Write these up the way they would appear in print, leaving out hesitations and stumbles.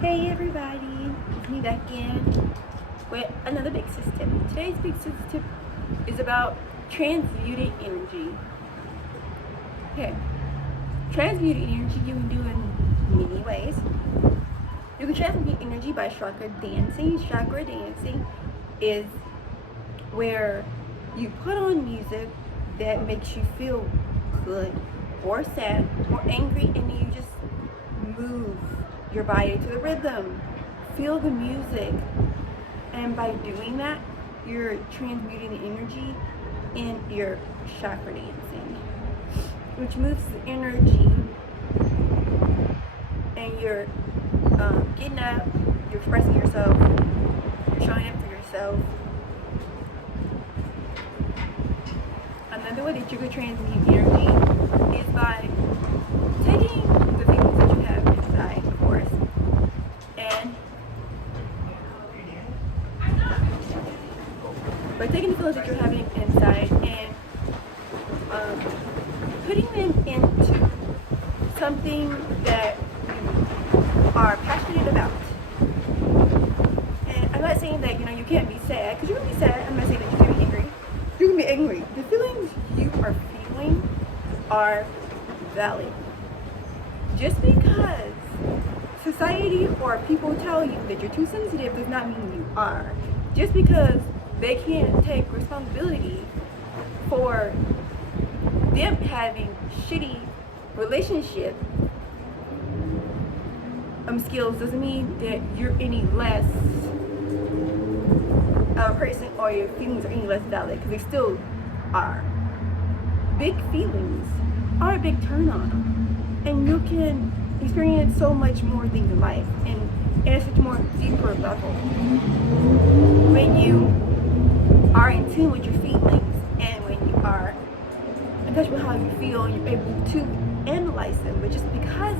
Hey everybody, it's me back in with another Big Sis Tip. Today's Big Sis Tip is about transmuted energy. Okay, transmuted energy you can do in many ways. You can transmute energy by chakra dancing. Chakra dancing is where you put on music that makes you feel good or sad or angry, and you just move your body to the rhythm, feel the music, and by doing that you're transmuting the energy in your chakra dancing, which moves the energy, and you're getting up, you're expressing yourself, you're showing up for yourself. Another way that you could transmute energy is by taking the feelings that you have inside, of course, and by taking the feelings that you're having inside and putting them into something that you are passionate about. And I'm not saying that you can't be sad, because you can be sad. I'm not saying that you can be angry. You can be angry. The feelings you are feeling are valid. Just because society or people tell you that you're too sensitive does not mean you are. Just because they can't take responsibility for them having shitty relationship skills doesn't mean that you're any less a person, or your feelings are any less valid, because they still are. Big feelings are a big turn on, and you can experience so much more things in life, and at such a more deeper level when you are in tune with your feelings, and when you are in touch with how you feel, and you're able to analyze them. But just because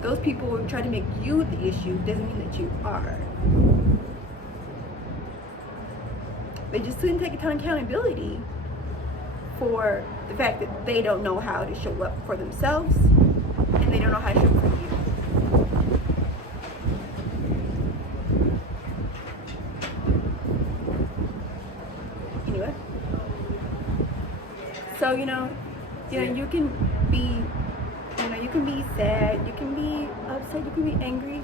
those people try to make you the issue doesn't mean that you are. They just couldn't take accountability for the fact that they don't know how to show up for themselves, and they don't know how to show up for you. Anyway, so you can be, you can be sad, you can be upset, you can be angry.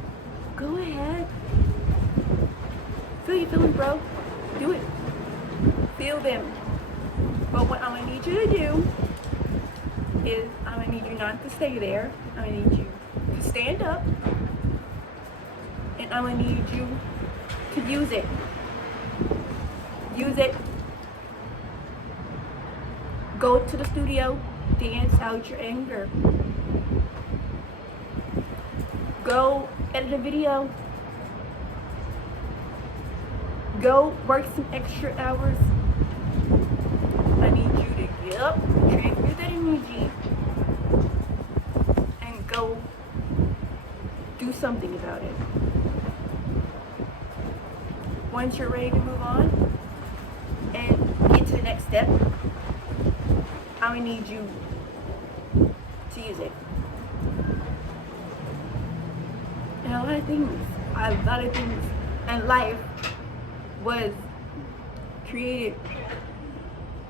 Go ahead, feel your feelings, bro. Do it. Feel them. But what I'm gonna need you to do is I'm gonna need you not to stay there. I'm gonna need you to stand up, and I'm gonna need you to use it. Use it. Go to the studio, dance out your anger. Go edit a video. Go work some extra hours. I need you to get up, transmute that energy, and go do something about it. Once you're ready to move on and get to the next step, I'm gonna need you to use it. And a lot of things in life was created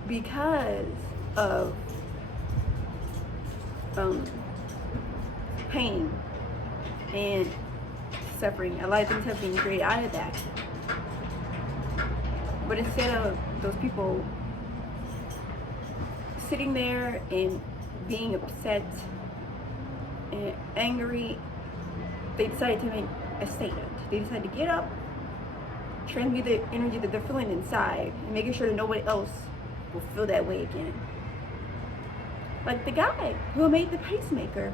because of pain and suffering. A lot of things have been created out of that. But instead of those people sitting there and being upset and angry, they decided to make a statement. They decided to get up, transmute the energy that they're feeling inside, and making sure that nobody else will feel that way again. Like the guy who made the pacemaker.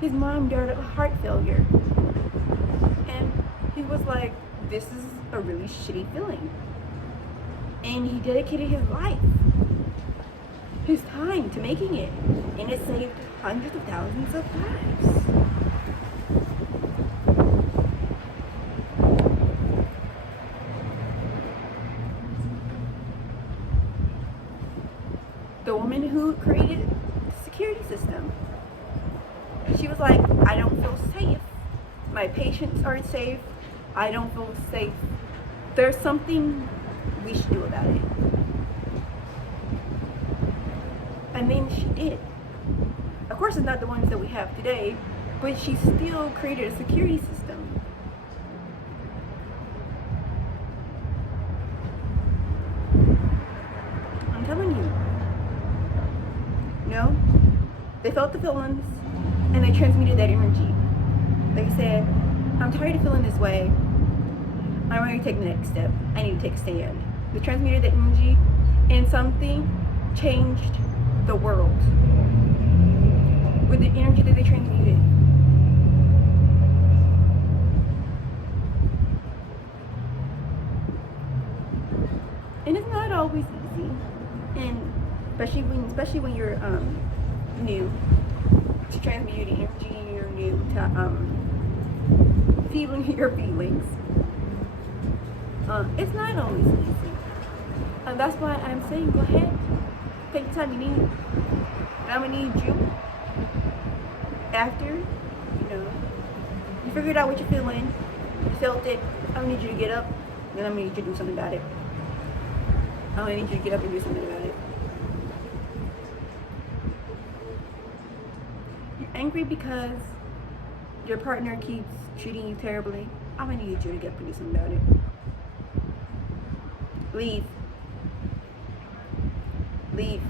His mom died of heart failure, and he was like, this is a really shitty feeling. And he dedicated his life, his time, to making it, and it saved hundreds of thousands of lives. The woman who created the security system, she was like, I don't feel safe. My My patients aren't safe. I don't feel safe. There's something we should do about it. And then she did. Of course, it's not the ones that we have today, but she still created a security system. I'm telling you. No, they felt the feelings and they transmuted that energy. They said, I'm tired of feeling this way. I'm ready to take the next step. I need to take a stand. They transmuted that energy and something changed the world with the energy that they transmuted. And it's not always easy, and especially when you're new to transmuting energy, and you're new to feeling your feelings. It's not always easy, and that's why I'm saying go ahead, take the time you need. And I'm gonna need you after you figured out what you're feeling, you felt it. I'm gonna need you to get up, and then I'm gonna need you to do something about it. I'm gonna need you to get up and do something about it. You're angry because your partner keeps treating you terribly. I'm gonna need you to get up and do something about it. Leave. Leave.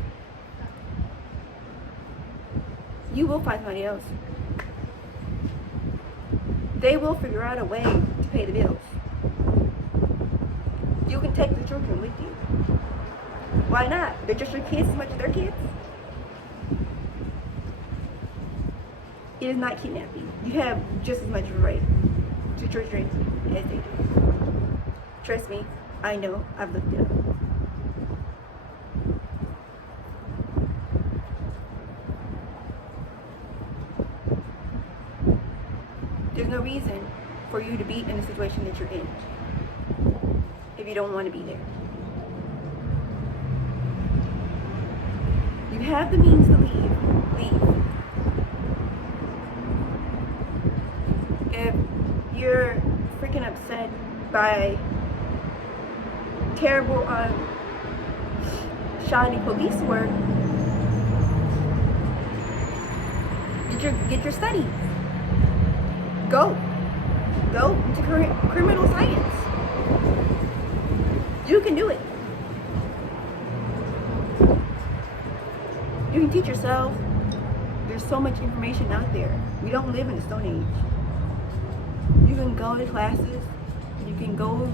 You will find somebody else. They will figure out a way to pay the bills. You can take the children with you. Why not? They're just your kids as much as their kids. It is not kidnapping. You have just as much of a right to children as they do. Trust me, I know. I've looked it up. There's no reason for you to be in the situation that you're in if you don't want to be there. You have the means to leave. Leave. If you're freaking upset by terrible, shoddy police work, get your studies. Go into criminal science. You can do it. You can teach yourself. There's so much information out there. We don't live in the Stone Age. You can go to classes. You can go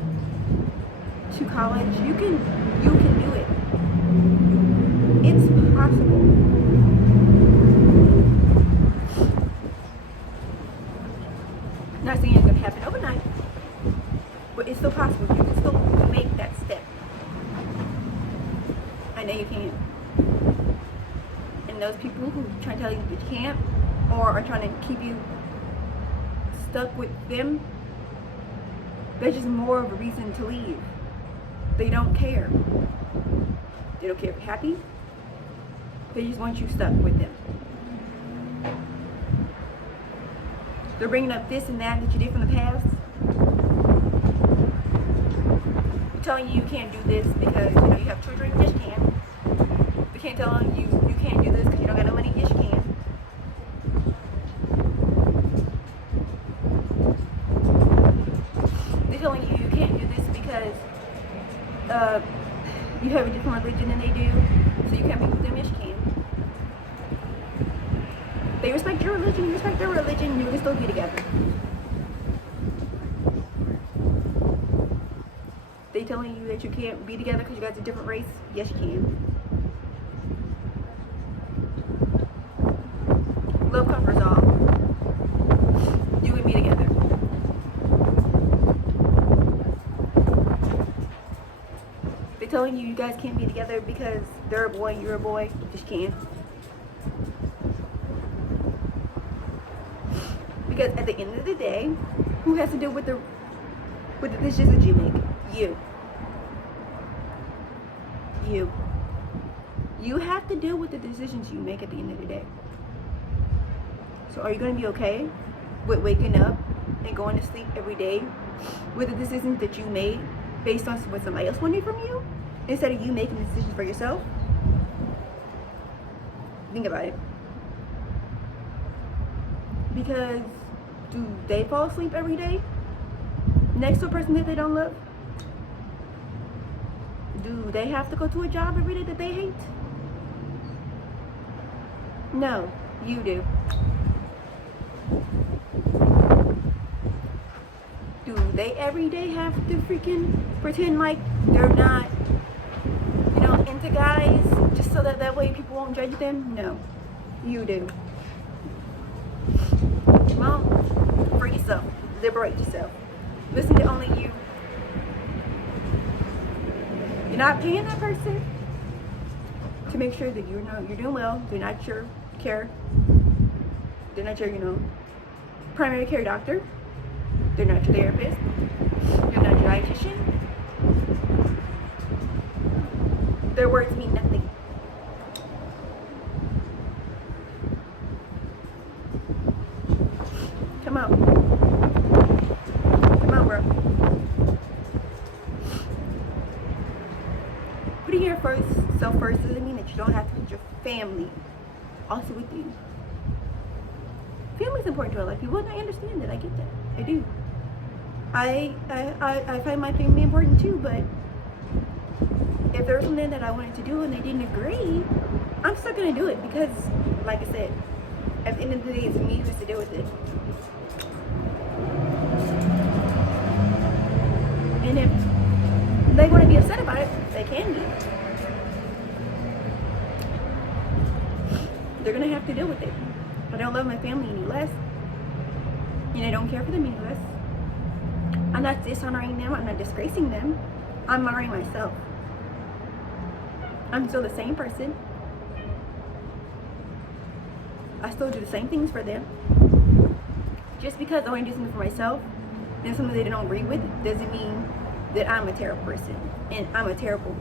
to college. You can do it. It's possible. Not saying it's gonna happen overnight, but it's still possible. You can still make that step. I know you can. And those people who try to tell you that you can't, or are trying to keep you stuck with them, that's just more of a reason to leave. They don't care. They don't care if you're happy. They just want you stuck with them. They're bringing up this and that you did from the past. They're telling you can't do this because you have children. Yes, you can. They can't tell you you can't do this because you don't got no money. Yes, you can. They're telling you you can't do this because you have a different religion than they do, so you can't be with them. Yes, you can. They respect your religion, you respect their religion, you can still be together. They telling you that you can't be together because you guys are a different race? Yes, you can. Love conquers all. You can be together. They're telling you guys can't be together because they're a boy, you're a boy. You just can't. Because at the end of the day, who has to deal with the decisions that you make? You. You have to deal with the decisions you make at the end of the day. So are you going to be okay with waking up and going to sleep every day with the decisions that you made based on what somebody else wanted from you, instead of you making decisions for yourself? Think about it. Because do they fall asleep every day next to a person that they don't love? Do they have to go to a job every day that they hate? No, you do. Do they every day have to freaking pretend like they're not, into guys just so that way people won't judge them? No, you do. Well, free yourself, liberate yourself. Listen to only you. You're not paying that person to make sure that you're doing well. They're not your care. They're not your, primary care doctor. They're not your therapist. They're not your dietitian. Their words mean nothing. Come on. Come on, bro. Putting yourself first doesn't mean that you don't have to put your family also with you. Family's important to a lot of people, and I understand that. I get that. I do. I find my family important too, but if there was something that I wanted to do and they didn't agree, I'm still gonna do it because, like I said, at the end of the day, it's me who has to deal with it. And if they want to be upset about it, they can be. They're gonna have to deal with it. I don't love my family any less, and I don't care for them any less. I'm not dishonoring them. I'm not disgracing them. I'm honoring myself. I'm still the same person. I still do the same things for them. Just because I want to do something for myself and something they don't agree with doesn't mean that I'm a terrible person and I'm a terrible